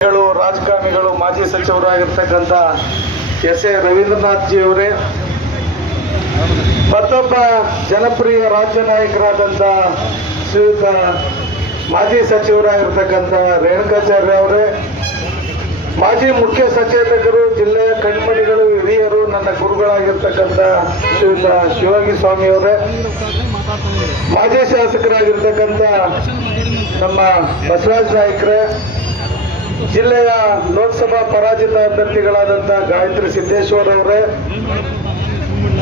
ಗಳು ರಾಜಕಾರಣಿಗಳು, ಮಾಜಿ ಸಚಿವರಾಗಿರ್ತಕ್ಕಂಥ ಎಸ್ ಎ ರವೀಂದ್ರನಾಥ್ ಜಿ ಅವರೇ ಮತ್ತೊಬ್ಬ ಜನಪ್ರಿಯ ರಾಜ್ಯ ನಾಯಕರಾದಂಥ ಶ್ರೀಯುತ ಮಾಜಿ ಸಚಿವರಾಗಿರ್ತಕ್ಕಂಥ ರೇಣುಕಾಚಾರ್ಯ ಅವರೇ, ಮಾಜಿ ಮುಖ್ಯ ಸಚೇತಕರು, ಜಿಲ್ಲೆಯ ಕಣ್ಮಣಿಗಳು, ಹಿರಿಯರು, ನನ್ನ ಗುರುಗಳಾಗಿರ್ತಕ್ಕಂಥ ಶ್ರೀಯುತ ಶಿವಗಿ ಸ್ವಾಮಿ ಅವರೇ, ಮಾಜಿ ಶಾಸಕರಾಗಿರ್ತಕ್ಕಂಥ ನಮ್ಮ ಬಸವರಾಜ್ ನಾಯ್ಕರೇ ಜಿಲ್ಲೆಯ ಲೋಕಸಭಾ ಪರಾಜಿತ ಅಭ್ಯರ್ಥಿಗಳಾದಂಥ ಗಾಯತ್ರಿ ಸಿದ್ದೇಶ್ವರ್ ಅವರೇ,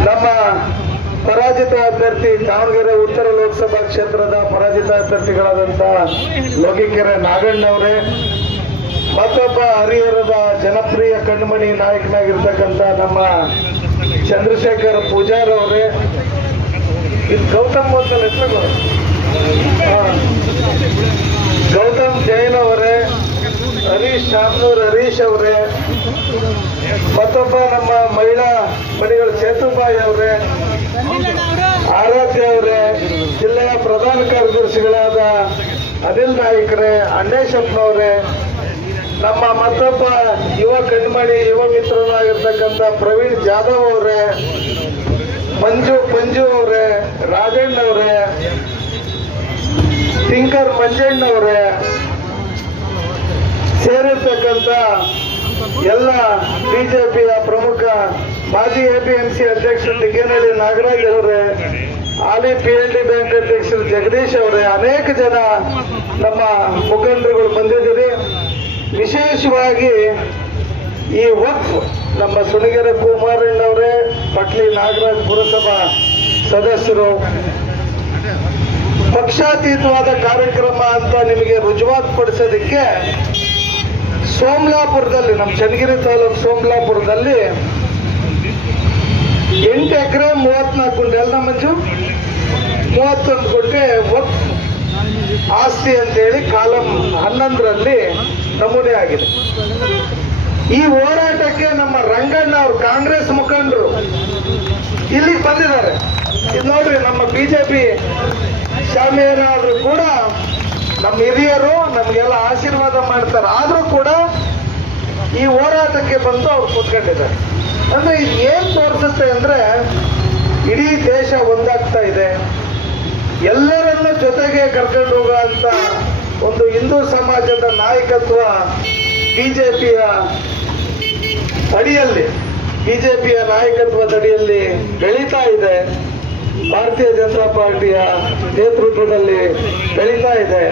ನಮ್ಮ ಪರಾಜಿತ ಅಭ್ಯರ್ಥಿ ದಾವಣಗೆರೆ ಉತ್ತರ ಲೋಕಸಭಾ ಕ್ಷೇತ್ರದ ಪರಾಜಿತ ಅಭ್ಯರ್ಥಿಗಳಾದಂಥ ಲೋಕಿಕೆರೆ ನಾಗಣ್ಣ ಅವರೇ, ಮತ್ತೊಬ್ಬ ಹರಿಹರದ ಜನಪ್ರಿಯ ಕಣ್ಮಣಿ ನಾಯಕನಾಗಿರ್ತಕ್ಕಂಥ ನಮ್ಮ ಚಂದ್ರಶೇಖರ್ ಪೂಜಾರ್ ಅವರೇ. ಇದು ಗೌತಮ್ ಅಂತ ಹೆಸರು ಗೌತಮ್ ಜೈನ್ ಅವರೇ. ಹರೀಶ್ ಶಾಮನೂರ್, ಹರೀಶ್ ಅವರೇ, ಮತ್ತೊಬ್ಬ ನಮ್ಮ ಮಹಿಳಾ ಮನೆಗಳ ಸೇತುಬಾಯಿ ಅವರೇ, ಆರಾಧ್ಯ ಅವರೇ, ಜಿಲ್ಲೆಯ ಪ್ರಧಾನ ಕಾರ್ಯದರ್ಶಿಗಳಾದ ಅನಿಲ್ ನಾಯ್ಕರೇ, ಅಣ್ಣೇಶಪ್ಪನವರೇ, ನಮ್ಮ ಮತ್ತೊಬ್ಬ ಯುವ ಕಣ್ಮಣಿ, ಯುವ ಮಿತ್ರರಾಗಿರ್ತಕ್ಕಂಥ ಪ್ರವೀಣ್ ಜಾಧವ್ ಅವರೇ, ಮಂಜು ಪಂಜು ಅವರೇ, ರಾಜಣ್ಣ ಅವರೇ ಟಿಂಕರ್ ಮಂಜಣ್ಣವರೇ ಸೇರಿರ್ತಕ್ಕಂಥ ಎಲ್ಲ ಬಿಜೆಪಿಯ ಪ್ರಮುಖ ಮಾಜಿ ಎಪಿಎಂಸಿ ಅಧ್ಯಕ್ಷರು ಲಿಂಗೇನಹಳ್ಳಿ ನಾಗರಾಜ್ ಅವರೇ, ಹಾಲಿ ಪಿ ಎಲ್ ಡಿ ಬ್ಯಾಂಕ್ ಅಧ್ಯಕ್ಷರು ಜಗದೀಶ್ ಅವರೇ, ಅನೇಕ ಜನ ನಮ್ಮ ಮುಖಂಡರುಗಳು ಬಂದಿದ್ದೀರಿ. ವಿಶೇಷವಾಗಿ ಈ ವಕ್ಫ್ ನಮ್ಮ ಸುಣಗೆರೆ ಕುಮಾರಣ್ಣವರೇ ಪಟ್ಲಿ ನಾಗರಾಜ್ ಪುರಸಭಾ ಸದಸ್ಯರು. ಪಕ್ಷಾತೀತವಾದ ಕಾರ್ಯಕ್ರಮ ಅಂತ ನಿಮಗೆ ರುಜುವಾತ್ ಪಡಿಸೋದಕ್ಕೆ ಸೋಮಲಾಪುರದಲ್ಲಿ, ನಮ್ಮ ಚನ್ನಗಿರಿ ತಾಲೂಕು ಸೋಮಲಾಪುರದಲ್ಲಿ ಎಂಟು ಎಕರೆ ಮೂವತ್ನಾಲ್ಕು ಗುಂಟೆ ನಮ್ಮ ಮಂಜು ಮೂವತ್ತೊಂದು ಗುಂಟೆ ವಕ್ಫ್ ಆಸ್ತಿ ಅಂತೇಳಿ ಕಾಲಂ ಹನ್ನೊಂದರಲ್ಲಿ ನಮೂನೆ ಆಗಿದೆ. ಈ ಹೋರಾಟಕ್ಕೆ ನಮ್ಮ ರಂಗಣ್ಣ ಅವರು ಕಾಂಗ್ರೆಸ್ ಮುಖಂಡರು ಇಲ್ಲಿಗೆ ಬಂದಿದ್ದಾರೆ. ಇದು ನೋಡ್ರಿ, ನಮ್ಮ ಬಿಜೆಪಿ ಶಾಮಿಯರಾದ್ರು ಕೂಡ ನಮ್ಮ ಹಿರಿಯರು ನಮಗೆಲ್ಲ ಆಶೀರ್ವಾದ ಮಾಡ್ತಾರೆ. ಆದರೂ ಕೂಡ ಈ ಹೋರಾಟಕ್ಕೆ ಬಂದು ಅವ್ರು ಕೂತ್ಕೊಂಡಿದ್ದಾರೆ. ಅಂದ್ರೆ ಇದು ಏನು ತೋರಿಸುತ್ತೆ ಅಂದ್ರೆ ಇಡೀ ದೇಶ ಒಂದಾಗ್ತಾ ಇದೆ. ಎಲ್ಲರನ್ನ ಜೊತೆಗೆ ಕರ್ಕೊಂಡು ಹೋಗುವಂತ ಒಂದು ಹಿಂದೂ ಸಮಾಜದ ನಾಯಕತ್ವ ಬಿಜೆಪಿಯ ಅಡಿಯಲ್ಲಿ, ಬಿಜೆಪಿಯ ಪಿಯ ನಾಯಕತ್ವದಡಿಯಲ್ಲಿ ಬೆಳೀತಾ ಇದೆ. ಭಾರತೀಯ ಜನತಾ ಪಾರ್ಟಿಯ ನೇತೃತ್ವದಲ್ಲಿ ಬೆಳೀತಾ ಇದೆ.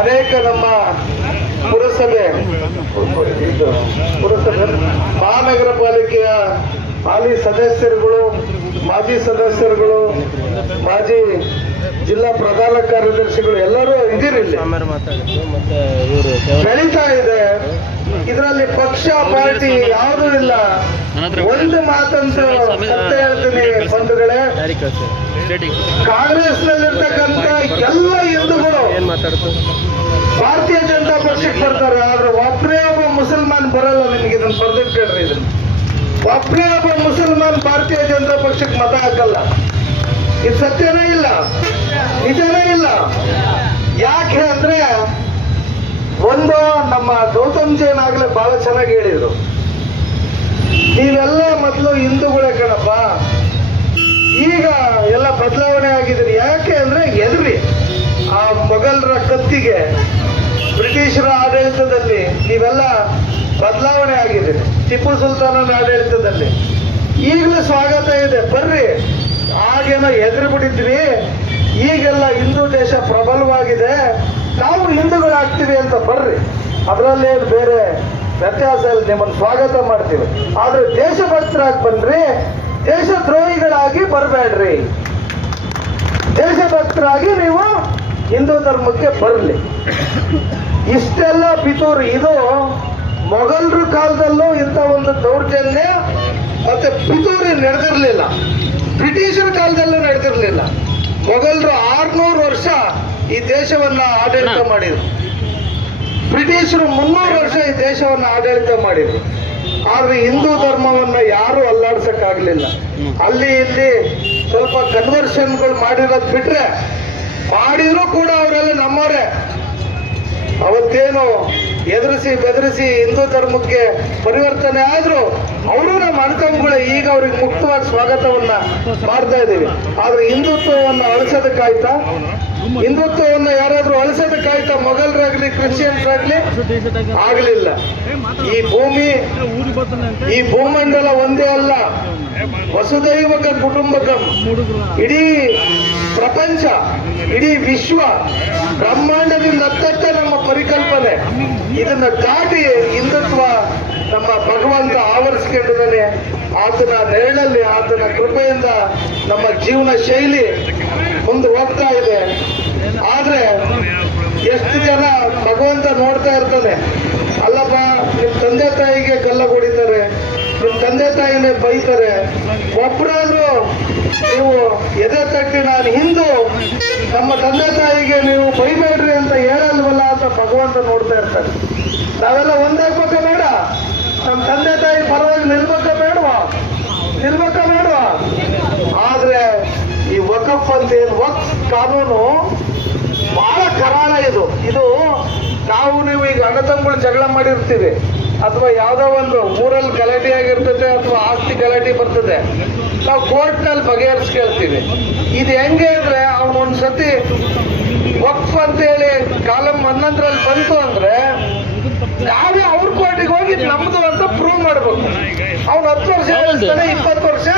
ಅನೇಕ ನಮ್ಮ ಪುರಸಭೆ ಪುರಸಭೆ, ಮಹಾನಗರ ಪಾಲಿಕೆಯ ಹಾಲಿ ಸದಸ್ಯರುಗಳು, ಮಾಜಿ ಸದಸ್ಯರುಗಳು, ಮಾಜಿ ಜಿಲ್ಲಾ ಪ್ರಧಾನ ಕಾರ್ಯದರ್ಶಿಗಳು ಎಲ್ಲರೂ ಇದ್ದೀರಿ ಬೆಳೀತಾ ಇದೆ. ಇದರಲ್ಲಿ ಪಕ್ಷ ಪಾರ್ಟಿ ಯಾವುದೂ ಇಲ್ಲ. ಒಂದು ಮಾತಂತೂ ಸತ್ಯ ಹೇಳ್ತೀನಿ ಬಂಧುಗಳೇ. ಕಾಂಗ್ರೆಸ್ ನಲ್ಲಿರ್ತಕ್ಕಂತ ಎಲ್ಲ ಹಿಂದೂಗಳು ಏನ್ ಮಾತಾಡ್ತು ಭಾರತೀಯ ಜನತಾ ಪಕ್ಷಕ್ಕೆ ಬರ್ತಾರೆ ಆದ್ರೆ ಒಬ್ಬರೇ ಒಬ್ಬ ಮುಸಲ್ಮಾನ್ ಬರಲ್ಲ ನಿಮ್ಗೆ ಇದನ್ನ ಬರ್ದಿಟ್ಕೊಳ್ರಿ ಇದನ್ನ. ಒಬ್ಬರೇ ಒಬ್ಬ ಮುಸಲ್ಮಾನ್ ಭಾರತೀಯ ಜನತಾ ಪಕ್ಷಕ್ಕೆ ಮತ ಹಾಕಲ್ಲ. ಇದು ಸತ್ಯನೇ ಇಲ್ಲ. ನಿಜನೇ ಇಲ್ಲ. ಯಾಕೆ ಅಂದ್ರೆ ಒಂದು ನಮ್ಮ ಗೌತಮ್ ಜೈನ್ ಆಗ್ಲೇ ಬಹಳ ಚೆನ್ನಾಗಿ ಹೇಳಿದ್ರು. ನೀವೆಲ್ಲ ಮೊದಲು ಹಿಂದೂಗಳೇ ಕಣಪ್ಪ. ಈಗ ಎಲ್ಲ ಬದಲಾವಣೆ ಆಗಿದ್ರಿ ಯಾಕೆ ಅಂದ್ರೆ ಎದ್ರಿ. ಆ ಮೊಘಲರ ಕತ್ತಿಗೆ ಬ್ರಿಟಿಷರ ಆಡಳಿತದಲ್ಲಿ ನೀವೆಲ್ಲ ಬದಲಾವಣೆ ಆಗಿದೆ ಟಿಪ್ಪು ಸುಲ್ತಾನನ ಆಡಳಿತದಲ್ಲಿ. ಈಗಲೂ ಸ್ವಾಗತ ಇದೆ. ಬರ್ರಿ. ಆಗೇನೋ ಎದುರು ಬಿಟ್ಟಿದ್ವಿ ಈಗೆಲ್ಲ ಹಿಂದೂ ದೇಶ ಪ್ರಬಲವಾಗಿದೆ. ನಾವು ಹಿಂದೂಗಳಾಗ್ತೀವಿ ಅಂತ ಬರ್ರಿ. ಅದರಲ್ಲೇ ಬೇರೆ ವ್ಯತ್ಯಾಸ ಇಲ್ಲ. ನಿಮ್ಮನ್ನು ಸ್ವಾಗತ ಮಾಡ್ತೀವಿ. ಆದರೆ ದೇಶಭಕ್ತರಾಗಿ ಬನ್ರಿ ದೇಶದ್ರೋಹಿಗಳಾಗಿ ಬರಬೇಡ್ರಿ. ದೇಶಭಕ್ತರಾಗಿ ನೀವು ಹಿಂದೂ ಧರ್ಮಕ್ಕೆ ಬರಲಿ. ಇಷ್ಟೆಲ್ಲ ಪಿತೂರು ಇದು ಮೊಘಲರ ಕಾಲದಲ್ಲೂ ಇಂಥ ಒಂದು ದೌರ್ಜನ್ಯ ಮತ್ತೆ ಪಿತೂರಿ ನಡೆದಿರಲಿಲ್ಲ. ಬ್ರಿಟಿಷರ ಕಾಲದಲ್ಲೂ ನಡೆದಿರಲಿಲ್ಲ. ಮೊಘಲರು ಆರ್ನೂರು ವರ್ಷ ಈ ದೇಶವನ್ನ ಆಡಳಿತ ಮಾಡಿದ್ರು ಬ್ರಿಟಿಷರು ಮುನ್ನೂರು ವರ್ಷ ಈ ದೇಶವನ್ನ ಆಡಳಿತ ಮಾಡಿದ್ರು ಆದ್ರೆ ಹಿಂದೂ ಧರ್ಮವನ್ನ ಯಾರು ಅಲ್ಲಾಡ್ಸಕ್ಕಾಗ್ಲಿಲ್ಲ. ಅಲ್ಲಿ ಇಲ್ಲಿ ಸ್ವಲ್ಪ ಕನ್ವರ್ಷನ್ಗಳು ಮಾಡಿರೋದ್ ಬಿಟ್ರೆ ಮಾಡಿದ್ರು ಕೂಡ ಅವರೆಲ್ಲ ನಮ್ಮವರೇ. ಅವತ್ತೇನು ಎದುರಿಸಿ ಬೆದರಿಸಿ ಹಿಂದೂ ಧರ್ಮಕ್ಕೆ ಪರಿವರ್ತನೆ ಆದ್ರು ಅವರು ನಮ್ಮ ಅಣ್ತಂಬುಗಳೇ ಈಗ ಅವ್ರಿಗೆ ಮುಕ್ತವಾಗಿ ಸ್ವಾಗತವನ್ನ ಮಾಡ್ತಾ ಇದ್ದೀವಿ. ಆದ್ರೆ ಹಿಂದುತ್ವವನ್ನು ಅಳಿಸೋದಕ್ಕಾಯ್ತಾ? ಹಿಂದುತ್ವವನ್ನು ಯಾರಾದ್ರೂ ಅಳಿಸಬೇಕಾಯ್ತಾ ಮೊಘಲರಾಗ್ಲಿ ಕ್ರಿಶ್ಚಿಯನ್ಸ್ ಆಗ್ಲಿ ಆಗ್ಲಿಲ್ಲ. ಈ ಭೂಮಿ, ಈ ಭೂಮಂಡಲ ಒಂದೇ ಅಲ್ಲ. ವಸುದೈವಕ ಕುಟುಂಬಕ. ಇಡೀ ಪ್ರಪಂಚ, ಇಡೀ ವಿಶ್ವ ಬ್ರಹ್ಮಾಂಡದಿಂದ ತಟ್ಟ ನಮ್ಮ ಪರಿಕಲ್ಪನೆ. ಇದನ್ನ ದಾಟಿ ಹಿಂದುತ್ವ ನಮ್ಮ ಭಗವಂತ ಆವರಿಸ್ಕೊಂಡಿದ್ದಾನೆ. ಆತನ ನೆರಳಲ್ಲಿ, ಆತನ ಕೃಪೆಯಿಂದ ನಮ್ಮ ಜೀವನ ಶೈಲಿ ಮುಂದೆ ಹೋಗ್ತಾ ಇದೆ. ಆದ್ರೆ ಎಷ್ಟು ಜನ ಭಗವಂತ ನೋಡ್ತಾ ಇರ್ತಾನೆ? ಅಲ್ಲಪ್ಪ, ನಿಮ್ ತಂದೆ ತಾಯಿಗೆ ಕಲ್ಲ ಹೊಡಿತಾರೆ ನಿಮ್ ತಂದೆ ತಾಯಿನೇ ಬೈತಾರೆ. ಒಬ್ಬರಾದ್ರೂ ನೀವು ಎದೆ ತಟ್ಟಿ ನಾನು ಹಿಂದೂ, ನಮ್ಮ ತಂದೆ ತಾಯಿಗೆ ನೀವು ಬೈಬೇಡ್ರಿ ಅಂತ ಹೇಳಲ್ವಲ್ಲ ಅಂತ ಭಗವಂತ ನೋಡ್ತಾ ಇರ್ತಾರೆ ನಾವೆಲ್ಲ ಒಂದಾಗ್ಬೇಕ ಬೇಡ. ನಮ್ಮ ತಂದೆ ತಾಯಿ ಪರವಾಗಿ ನಿಲ್ಬೇಕ ಬೇಡವಾ? ನಿಲ್ಬೇಕ ಬೇಡವಾ? ಆದ್ರೆ ಈ ವಕಫ್ ಅಂತ ಏನು ವಕ್ಫ್ ಕಾನೂನು ಬಹಳ ಕರಾಳ ಇದು. ಇದು ನಾವು ನೀವು ಈಗ ಅಣ್ಣತಮ್ಮಗಳು ಜಗಳ ಮಾಡಿರ್ತೀವಿ ಅಥವಾ ಯಾವುದೋ ಒಂದು ಊರಲ್ಲಿ ಗಲಾಟೆ ಆಗಿರ್ತದೆ ಅಥವಾ ಆಸ್ತಿ ಗಲಾಟೆ ಬರ್ತದೆ. ನಾವು ಕೋರ್ಟ್ನಲ್ಲಿ ಬಗೆಹರಿಸ್ಕೊಳ್ತೀವಿ ಇದು ಹೆಂಗೆ ಅಂದ್ರೆ ಅವ್ನು ಒಂದು ಸತಿ ವಕ್ಫ್ ಅಂತೇಳಿ ಕಾಲಂ ಹನ್ನೊಂದರಲ್ಲಿ ಬಂತು ಅಂದ್ರೆ ನಾವೇ ಅವ್ರ ಕೋರ್ಟಿಗೆ ಹೋಗಿ ನಮ್ದು ಅಂತ ಪ್ರೂವ್ ಮಾಡ್ಬೇಕು. ಅವ್ನು ಹತ್ತು ವರ್ಷ ಇಪ್ಪತ್ತು ವರ್ಷ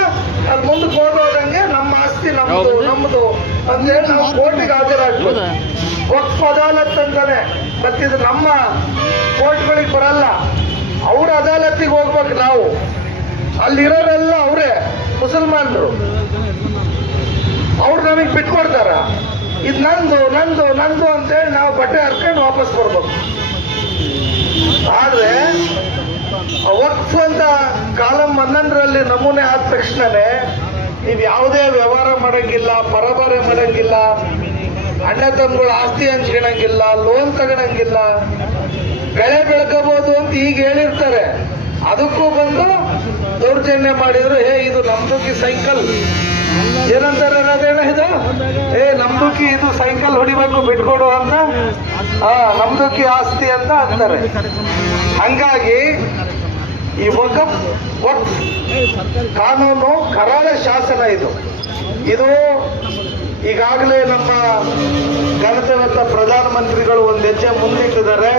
ಅಲ್ಲಿ ಮುಂದಕ್ಕೆ ಹೋದಂಗೆ ನಮ್ಮ ಆಸ್ತಿ ನಮ್ಮದು ನಮ್ಮದು ಅಂತ ಅಂತೇಳಿ ನಾವು ಕೋರ್ಟಿಗೆ ಹಾಜರಾಗ್ಬೋದು ವಕ್ಫ್ ಅದಾಲತ್ ಅಂತಾನೆ. ಇದು ನಮ್ಮ ಕೋರ್ಟ್ಗಳಿಗೆ ಬರಲ್ಲ. ಅವ್ರ ಅದಾಲತ್ತಿಗೆ ಹೋಗ್ಬೇಕು ನಾವು. ಅಲ್ಲಿರೋರೆಲ್ಲ ಅವರೇ ಮುಸಲ್ಮಾನರು. ಅವ್ರು ನಮಗೆ ಬಿಟ್ಕೊಡ್ತಾರ. ಇದು ನಂದು ನಂದು ನಂದು ಅಂತೇಳಿ ನಾವು ಬಟ್ಟೆ ಹರ್ಕೊಂಡು ವಾಪಸ್ ಬರ್ಬೇಕು. ಆದ್ರೆ ಕಾಲಂ ನಮೂನೆ ಆದ ತಕ್ಷಣನೇ ನೀವು ಯಾವುದೇ ವ್ಯವಹಾರ ಮಾಡಂಗಿಲ್ಲ ಪರಬಾರೆ ಮಾಡಂಗಿಲ್ಲ, ಅಣ್ಣ ತಮ್ಮಗಳ ಆಸ್ತಿ ಹಂಚ್ಕೊಳಂಗಿಲ್ಲ ಲೋನ್ ತಗೊಳಂಗಿಲ್ಲ, ಬೆಳೆ ಬೆಳ್ಕೋಬಹುದು ಅಂತ ಈಗ ಹೇಳಿರ್ತಾರೆ. ಅದಕ್ಕೂ ಬಂದು ದೌರ್ಜನ್ಯ ಮಾಡಿದ್ರು, ಹೇ, ಇದು ನಮ್ದುಕಿ ಸೈಕಲ್. ಏನಂತಾರೆ ಅದೇನ ಇದು? ಏ ನಮ್ದುಕಿ ಇದು ಸೈಕಲ್ ಹೊಡಿಬೇಕು, ಬಿಟ್ಕೊಡು ಅಂತ. ಹಾ ನಮ್ದುಕಿ ಆಸ್ತಿ ಅಂತ ಅಂತಾರೆ. ಹಂಗಾಗಿ ಈ ವಕಫ್ ವಕ್ಫ್ ಕಾನೂನು ಕರಾಳ ಶಾಸನ ಇದು. ಇದು ಈಗಾಗಲೇ ನಮ್ಮ ಗಣತಂತ್ರ ಪ್ರಧಾನಮಂತ್ರಿಗಳು ಒಂದು ಹೆಜ್ಜೆ ಮುಂದಿಟ್ಟಿದ್ದಾರೆ.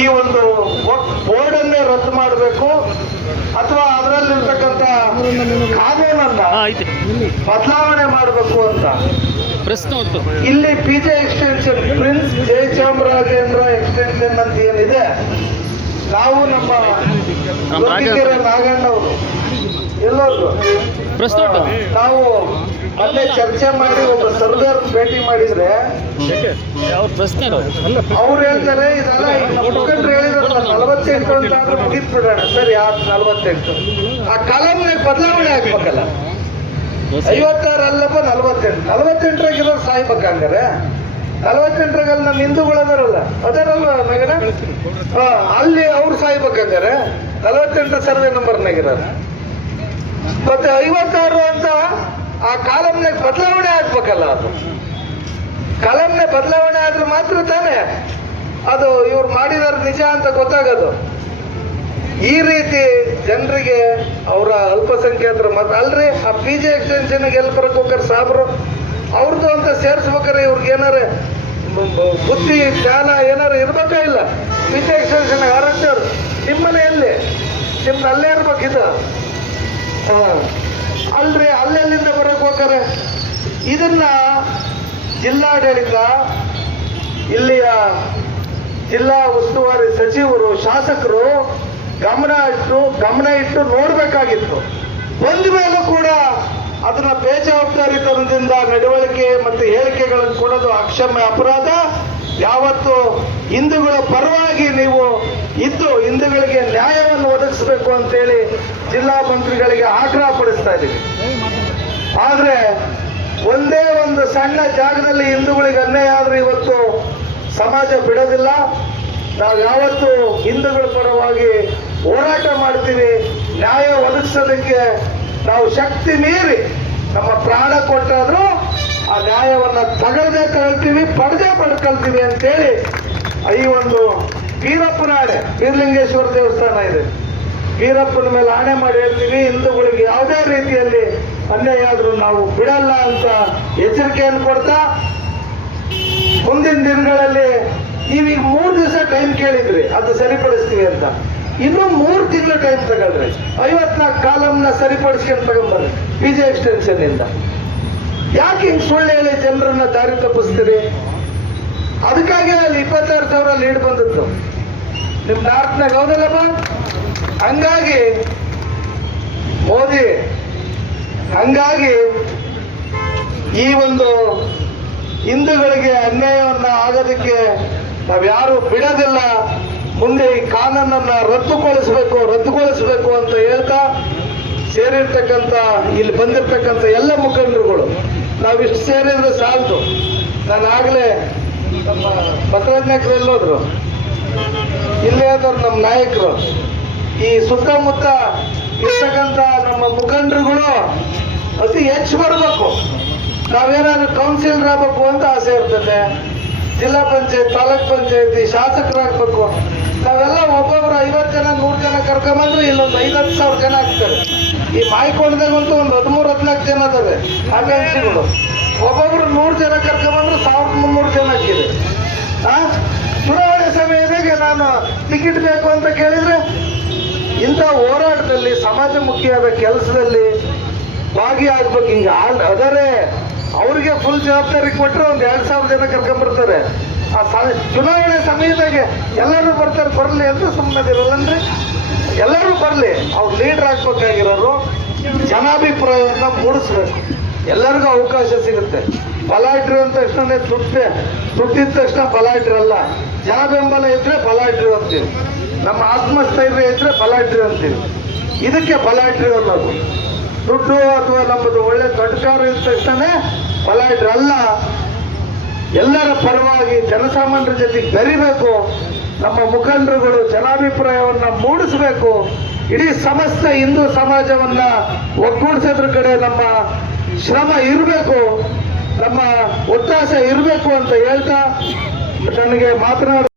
ಈ ಒಂದು ಬೋರ್ಡ್ ಬೋರ್ಡನ್ನೇ ರದ್ದು ಮಾಡಬೇಕು. ಅಥವಾ ಅದರಲ್ಲಿರ್ತಕ್ಕಂಥ ಕಾನೂನನ್ನ ಬದಲಾವಣೆ ಮಾಡಬೇಕು ಅಂತ. ಪ್ರಶ್ನೆ ಉಂಟು. ಇಲ್ಲಿ P J extension prince Jayachamarajendra extension ಅಂತ ಏನಿದೆ ನಾವು ನಮ್ಮ ನಮ್ಮ ರಾಜ- ನಾಗಣ್ಣ ಅವರು ಎಲ್ಲರೂ. ನಾವು ಮೊನ್ನೆ ಚರ್ಚೆ ಮಾಡಿ ಒಬ್ಬ ಸರ್ದಾರ್ ಭೇಟಿ ಮಾಡಿದ್ರೆ? ಅವ್ರು ಹೇಳ್ತಾರೆ ಇದೆಲ್ಲ ಮುಖಂಡ್ರು ಹೇಳಿದ್ರಲ್ಲ ನಲವತ್ತೆಂಟು ಅಂತ ಆದ್ರೂ ಮುಗಿದ್ ಬಿಡೋಣ ಸರಿ ಆ ನಲವತ್ತೆಂಟು. ಆ ಕಾಲಮ್ನಾಗ ಬದಲಾವಣೆ ಆಗ್ಬೇಕಲ್ಲ. ಐವತ್ತಾರು ಅಲ್ಲಪ್ಪ ನಲವತ್ತೆಂಟು. ನಲವತ್ತೆಂಟರಾಗಿರೋ ಸಾಯ್ಬೇಕಂಗಾರೆ ನಲವತ್ತೆಂಟರಾಗಲ್ಲಿ ನಮ್ಮ ಹಿಂದೂಗಳು ಅದಾರಲ್ಲ ಅದಾರಲ್ಲ ನಗರ ಅಲ್ಲಿ ಅವ್ರು ಸಾಯ್ಬೇಕಂಗಾರೆ ನಲವತ್ತೆಂಟರ ಸರ್ವೆ ನಂಬರ್ನಾಗಿರೋದು ಮತ್ತೆ ಐವತ್ತಾರು ಅಂತ ಆ ಕಾಲಮ್ನಾಗ ಬದಲಾವಣೆ ಆಗ್ಬೇಕಲ್ಲ ಅದು. ಕಾಲಮ್ನ ಬದಲಾವಣೆ ಆದ್ರೆ ಮಾತ್ರ ತಾನೇ ಅದು ಇವ್ರು ಮಾಡಿದಾರೆ ನಿಜ ಅಂತ ಗೊತ್ತಾಗೋದು. ಈ ರೀತಿ ಜನರಿಗೆ ಅವರ ಅಲ್ಪಸಂಖ್ಯಾತರ ಮತ್ತೆ ಅಲ್ರಿ ಆ ಪಿ ಜಿ ಎಕ್ಸ್ಟೆನ್ಷನ್ಗೆ ಎಲ್ಲಿ ಬರಕ್ ಹೋಗ್ತಾರೆ ಸಾಬ್ರು. ಅವ್ರದ್ದು ಅಂತ ಸೇರಿಸ್ಬೇಕಾರೆ ಇವ್ರಿಗೆ ಏನಾರ ಬುದ್ಧಿ, ಜ್ಞಾನ ಏನಾರು ಇರ್ಬೇಕಾ ಇಲ್ಲ? ವಿದ್ಯಾ ಎಕ್ಸ್ಟೆನ್ಷನ್ ಆರಣ್ಯವ್ರು ನಿಮ್ಮನೆ ಎಲ್ಲಿ ನಿಮ್ದು ಅಲ್ಲೇ ಇರ್ಬೇಕಿದ ಹಾ. ಅಲ್ರಿ, ಅಲ್ಲೆಲ್ಲಿಂದ ಬರಕ್ ಹೋಗ್ತಾರೆ? ಇದನ್ನ ಜಿಲ್ಲಾಡಳಿತ, ಇಲ್ಲಿಯ ಜಿಲ್ಲಾ ಉಸ್ತುವಾರಿ ಸಚಿವರು, ಶಾಸಕರು ಗಮನ ಇಟ್ಟು ಗಮನ ಇಟ್ಟು ನೋಡಬೇಕಾಗಿತ್ತು. ಬಂದ ಮೇಲೂ ಕೂಡ ಬೇಜವಾಬ್ದಾರಿತನದಿಂದ ನಡವಳಿಕೆ ಮತ್ತು ಹೇಳಿಕೆಗಳನ್ನು ಕೊಡೋದು ಅಕ್ಷಮ್ಯ ಅಪರಾಧ. ಯಾವತ್ತು ಹಿಂದೂಗಳ ಪರವಾಗಿ ನೀವು ಇದ್ದು ಹಿಂದೂಗಳಿಗೆ ನ್ಯಾಯವನ್ನು ಒದಗಿಸಬೇಕು ಅಂತೇಳಿ ಜಿಲ್ಲಾ ಮಂತ್ರಿಗಳಿಗೆ ಆಗ್ರಹ ಪಡಿಸ್ತಾ ಇದ್ದೀವಿ. ಆದರೆ ಒಂದೇ ಒಂದು ಸಣ್ಣ ಜಾಗದಲ್ಲಿ ಹಿಂದೂಗಳಿಗೆ ಅನ್ಯಾಯ ಆದ್ರೆ ಇವತ್ತು ಸಮಾಜ ಬಿಡೋದಿಲ್ಲ. ನಾವು ಯಾವತ್ತು ಹಿಂದೂಗಳ ಪರವಾಗಿ ಹೋರಾಟ ಮಾಡ್ತೀವಿ. ನ್ಯಾಯ ಒದಗಿಸೋದಕ್ಕೆ ನಾವು ಶಕ್ತಿ ಮೀರಿ ನಮ್ಮ ಪ್ರಾಣ ಕೊಟ್ಟಾದ್ರೂ ಆ ನ್ಯಾಯವನ್ನ ತಗದೇ ತಗೊಳ್ತೀವಿ ಪಡೆದೇ ಪಡ್ಕೊಳ್ತೀವಿ ಅಂತೇಳಿ ಈ ಒಂದು ವೀರಪ್ಪನ ಆಣೆ, ವೀರಲಿಂಗೇಶ್ವರ ದೇವಸ್ಥಾನ ಇದೆ. ವೀರಪ್ಪನ ಮೇಲೆ ಆಣೆ ಮಾಡಿ ಹೇಳ್ತೀವಿ, ಹಿಂದೂಗಳಿಗೆ ಯಾವುದೇ ರೀತಿಯಲ್ಲಿ ಅನ್ಯಾಯ ಆದ್ರೂ ನಾವು ಬಿಡಲ್ಲ ಅಂತ ಎಚ್ಚರಿಕೆಯನ್ನು ಕೊಡ್ತಾ, ಮುಂದಿನ ದಿನಗಳಲ್ಲಿ ನೀವೀಗ ಮೂರು ದಿವಸ ಟೈಮ್ ಕೇಳಿದ್ರಿ, ಅದು ಸರಿಪಡಿಸ್ತೀವಿ ಅಂತ. ಇನ್ನೂ ಮೂರು ತಿಂಗಳ ಟೈಮ್ ತಗೊಳ್ರಿ. ಐವತ್ನಾಲ್ಕು ಕಾಲಮ್ನ ಸರಿಪಡಿಸ್ಕೊಂಡು ತಗೊಂಬರ್ರಿ ಬೀಜ ಎಕ್ಸ್ಟೆನ್ಷನ್ ಇಂದ. ಯಾಕೆ ಹಿಂಗೆ ಸುಳ್ಳು ಹೇಳಿ ಜನರನ್ನ ದಾರಿ ತಪ್ಪಿಸ್ತೀರಿ? ಅದಕ್ಕಾಗಿ ಅಲ್ಲಿ ಇಪ್ಪತ್ತಾರು ಸಾವಿರ ಲೀಡ್ ಬಂದಿತ್ತು. ನಿಮ್ ನಾರ್ತ್ನಾಗ ಹೌದಲ್ಲಪ್ಪ? ಹಂಗಾಗಿ ಮೋದಿ, ಹಂಗಾಗಿ ಈ ಒಂದು ಹಿಂದೂಗಳಿಗೆ ಅನ್ಯಾಯವನ್ನ ಆಗೋದಕ್ಕೆ ನಾವ್ಯಾರು ಬಿಡೋದಿಲ್ಲ. ಮುಂದೆ ಈ ಕಾನೂನನ್ನ ರದ್ದುಗೊಳಿಸಬೇಕು ರದ್ದುಗೊಳಿಸಬೇಕು ಅಂತ ಹೇಳ್ತಾ ಸೇರಿರ್ತಕ್ಕಂಥ, ಇಲ್ಲಿ ಬಂದಿರ್ತಕ್ಕಂತ ಎಲ್ಲ ಮುಖಂಡರುಗಳು, ನಾವಿಷ್ಟು ಸೇರಿದ್ರೆ ಸಾಲದು. ನಾನು ಆಗಲೇ ನಮ್ಮ ಬಸವರಾಜ್ ಎಲ್ಲೋದ್ರು. ಇಲ್ಲೇ ಆದವ್ರು ನಮ್ಮ ನಾಯಕರು. ಈ ಸುತ್ತಮುತ್ತ ಇರ್ತಕ್ಕಂತ ನಮ್ಮ ಮುಖಂಡರುಗಳು ಅತಿ ಹೆಚ್ಚು ಬರಬೇಕು. ನಾವೇನಾದ್ರು ಕೌನ್ಸಿಲರ್ ಆಗ್ಬೇಕು ಅಂತ ಆಸೆ ಇರ್ತದೆ. ಜಿಲ್ಲಾ ಪಂಚಾಯತ್, ತಾಲೂಕ್ ಪಂಚಾಯತಿ ಶಾಸಕರಾಗಬೇಕು. ನಾವೆಲ್ಲ ಒಬ್ಬೊಬ್ರು ಐವತ್ತು ಜನ, ನೂರು ಜನ ಕರ್ಕೊಂಬಂದ್ರು, ಇಲ್ಲೊಂದು ಐವತ್ತು ಸಾವಿರ ಜನ ಆಗ್ತಾರೆ. ಈ ಮಾಯ್ಕೊಂಡಾಗಂತೂ ಒಂದು ಹದಿಮೂರು, ಹದಿನಾಲ್ಕು ಜನ ಅದಾವೆ. ಆಕಾಂಕ್ಷಿಗಳು ಒಬ್ಬೊಬ್ರು ನೂರು ಜನ ಕರ್ಕೊಂಬಂದ್ರು, ಸಾವಿರದ ಮುನ್ನೂರು ಜನ ಆಗಿದೆ ಆ? ಚುನಾವಣೆ ಸಮಯದಾಗ ನಾನು ಟಿಕೆಟ್ ಬೇಕು ಅಂತ ಕೇಳಿದ್ರೆ, ಇಂಥ ಹೋರಾಟದಲ್ಲಿ ಸಮಾಜಮುಖಿಯಾದ ಕೆಲಸದಲ್ಲಿ ಭಾಗಿಯಾಗ್ಬೇಕು. ಹಿಂಗೆ ಆಲ್ ಅದರೇ, ಅವ್ರಿಗೆ ಫುಲ್ ಜವಾಬ್ದಾರಿ ಕೊಟ್ಟರೆ ಒಂದು ಎರಡು ಸಾವಿರ ಜನ ಕರ್ಕೊಂಡ್ಬರ್ತಾರೆ ಆ ಚುನಾವಣೆ ಸಮಯದಾಗೆ ಎಲ್ಲರೂ ಬರ್ತಾರೆ, ಬರಲಿ ಅಂತ ಸುಮ್ಮನೆ ಎಲ್ಲರೂ ಬರಲಿ, ಅವ್ರು ಲೀಡರ್ ಆಗ್ಬೇಕಾಗಿರೋರು ಜನಾಭಿಪ್ರಾಯವನ್ನು ಮೂಡಿಸ್ಬೇಕು. ಎಲ್ಲರಿಗೂ ಅವಕಾಶ ಸಿಗುತ್ತೆ. ಬಲಾಢ್ರಿ ಅಂದ ತಕ್ಷಣನೇ ತುಟ್ಟೆ, ತುಟ್ಟಿದ ತಕ್ಷಣ ಬಲಾಢ್ರಿ ಇಟ್ಟಿರಲ್ಲ ಜನ ಬೆಂಬಲ ಇದ್ರೆ ಬಲಾಢ್ರಿ ಅಂತೀವಿ. ನಮ್ಮ ಆತ್ಮಸ್ಥೈರ್ಯ ಇದ್ರೆ ಬಲಾಢ್ರಿ ಅಂತೀವಿ. ಇದಕ್ಕೆ ಬಲಾಢ್ರಿ ಅನ್ನೋದು. ದುಡ್ಡು ಅಥವಾ ನಮ್ಮದು ಒಳ್ಳೆ ದೊಡ್ಡಕಾರ ಇದ್ದ ತಕ್ಷಣ ಬಲ ಅಲ್ಲ. ಎಲ್ಲರ ಪರವಾಗಿ ಜನಸಾಮಾನ್ಯರ ಜೊತೆಗೆ ಬೆರಿಬೇಕು. ನಮ್ಮ ಮುಖಂಡರುಗಳು ಜನಾಭಿಪ್ರಾಯವನ್ನು ಮೂಡಿಸಬೇಕು. ಇಡೀ ಸಮಸ್ತ ಹಿಂದೂ ಸಮಾಜವನ್ನ ಒಗ್ಗೂಡಿಸೋದ್ರ ಕಡೆ ನಮ್ಮ ಶ್ರಮ ಇರಬೇಕು. ನಮ್ಮ ಒತ್ತಾಸೆ ಇರಬೇಕು ಅಂತ ಹೇಳ್ತಾ, ನನಗೆ ಮಾತನಾಡ